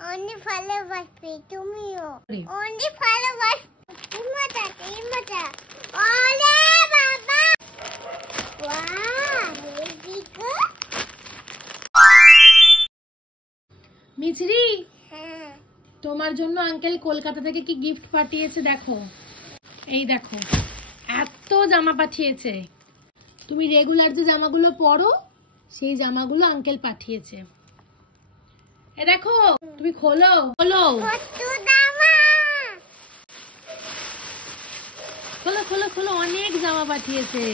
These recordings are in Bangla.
অনেক ভালোবাসবে তুমিও অনেক ভালোবাসবে মজা মজা ওরে বাবা ওয়াও এদিকে মিছরি হ্যাঁ তোমার জন্য আঙ্কেল কলকাতা থেকে কি গিফট পাঠিয়েছে দেখো। এই দেখো এত জামা পাঠিয়েছে। তুমি রেগুলার যে জামাগুলো পরো সেই জামাগুলো আঙ্কেল পাঠিয়েছে। এ দেখো তুমি খোলো খোলো কত জামা খোলো খোলো খোলো, অনেক জামা পাঠিয়েছে।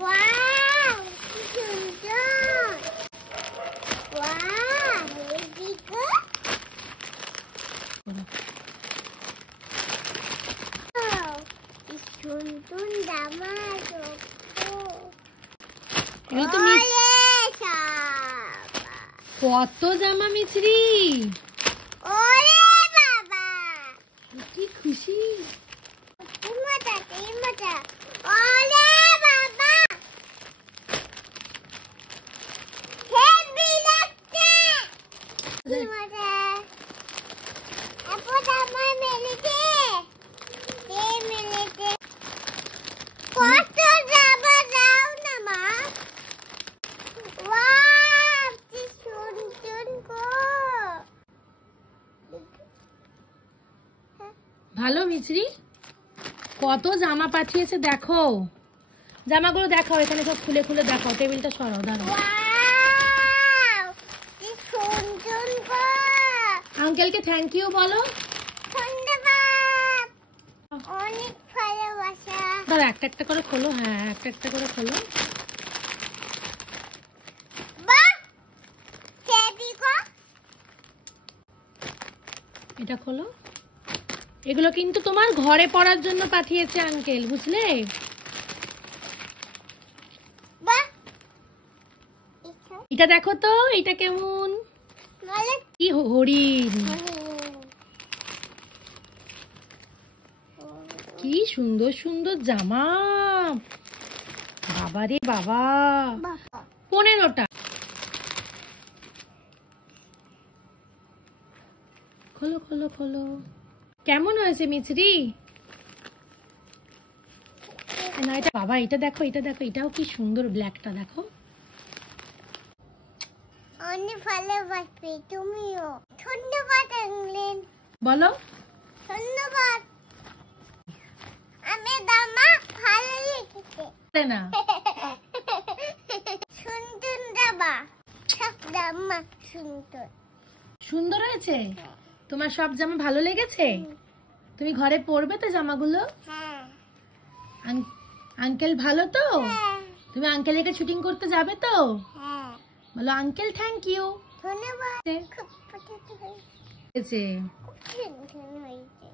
ওয়াও কি সুন্দর ওয়াও এদিকে কি সুন্দর জামা এগুলো তো কত জামা মিছরি, ওরে বাবা কি খুশি। মজা মজা ওরে বাবা হেভি লাগছে কি মজা আপু জামা মেলেছে কত জামা দাও না মা ওয়াও কি সুন্দর গো ভালো মিছরি, কত জামা পাঠিয়েছে দেখো। জামাগুলো দেখাও, এখানে সব খুলে খুলে দেখাও। টেবিলটা সরাও, দাঁড়াও। ওয়াও কি সুন্দর গো আঙ্কেলকে থ্যাংক ইউ বলো। ধন্যবাদ অনেক ভালোবাসা দাঁড়া, একটা একটা করে খোলো। হ্যাঁ, একটা একটা করে খোলো। বাহ হেভি গো এটা খোলো। এগুলো কিন্তু তোমার ঘরে পড়ার জন্য পাঠিয়েছে আঙ্কেল, বুঝলে? বাহ এটা দেখো তো, এটা কেমন, মানে কি হরিণ, কি সুন্দর সুন্দর জামা। বাবা রে বাবা, 15টা। খোলো খোলো খোলো। কেমন হয়েছে মিছরি? না এটা বাবা, এটা দেখো, এটা দেখো, এটাও কি সুন্দর, ব্ল্যাকটা দেখো। অনেক ভালোবাসবে তুমিও ধন্যবাদ আঙ্কেল বলো ধন্যবাদ আমি জামা ভালো লেগেছে না। সুন্দর জামা সব জামা সুন্দর সুন্দর হয়েছে? তোমার সব জামা ভালো লেগেছে? তুমি ঘরে পরবে তো জামাগুলো? হ্যাঁ আঙ্কেল ভালো তো? হ্যাঁ তুমি আঙ্কেলকে শুটিং করতে যাবে তো? হ্যাঁ বলো আঙ্কেল থ্যাংক ইউ। ধন্যবাদ খুব পছন্দ হয়েছে। খুব সুন্দর হয়েছে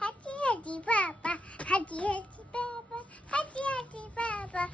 হাজি হাজি বাবা হাজি হাজি বাবা হাজি হাজি বাবা